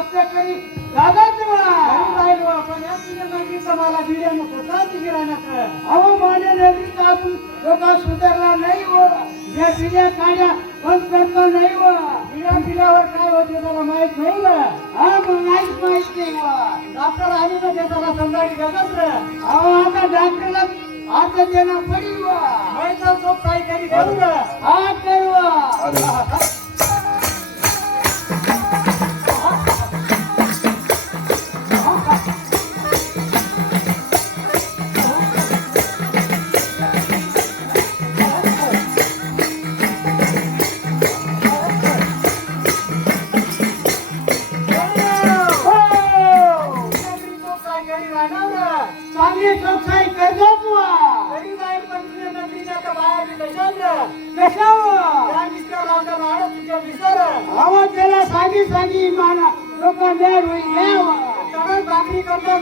मस्त करी दादाच राहील पण या तुझ्या नगरीचा मला बिड्या नको जाती गिरायला अहो माझ्या नगरीचा अजून लोक सुधारला नाही व या बिड्या काड्या बंद करतो नाही व बिड्यावर काय होते त्याला माहित नाही ना हा मग नाहीच माहित नाही व डॉक्टर आले ना ते त्याला समजावी देतात अहो आता डॉक्टरला आता देणार पडेल व माहित तो काय करी देऊ ना हा करू चांगली चौकसाई करतो तू तरी जाईल पण तुझ्या नगरीच्या त्या बाया कशावर त्याला सांगी माना लोक द्या भाकरी करतो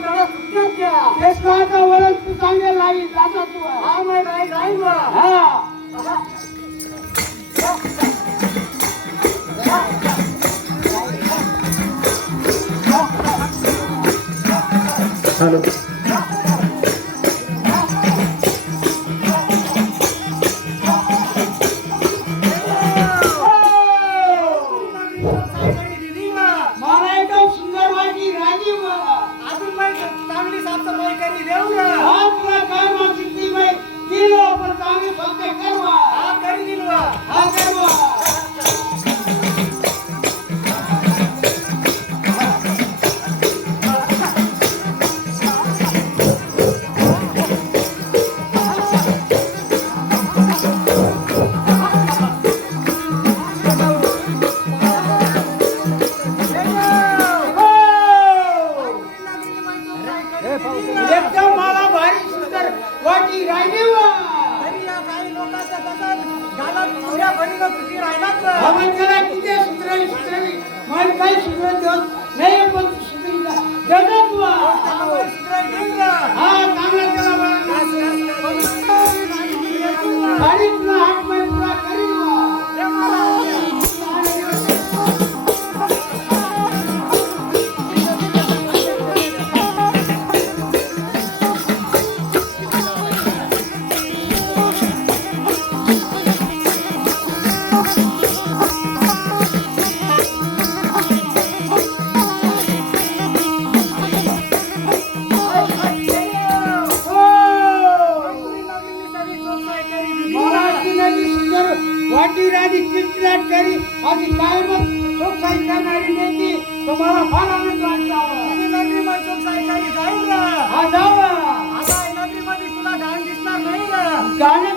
तेच आता वळण तू चांगले लावी जाता तू हा मग राहील हा हॅलो मला एकदम सुंदर वाटली राजी अजून चांगली साफसफाई करी देऊ ना हा तुला काय मागितली दिलो पण चांगली सफाई करवा हा करी दिलो हा करवा एकदम मला भारी सुंदर वाटी राहिली काही लोकांच्या गालात पुऱ्या भरीला तुझी राहिलाच आपण त्याला किती सुधरली मन काही सुधरत देत नाही पण सुधरी जगत हा चांगला त्याला भारी तुला हात पाय पुरा करील वाटी राणी चिलचिलाट करी अशी कायमच चोखसाई करणारी नेती तुम्हाला फार आनंद वाटला नगरीमध्ये चोखसाई करी जाईल ना हा जाऊ आता नगरीमध्ये तुला घाण दिसणार नाही ना गाणं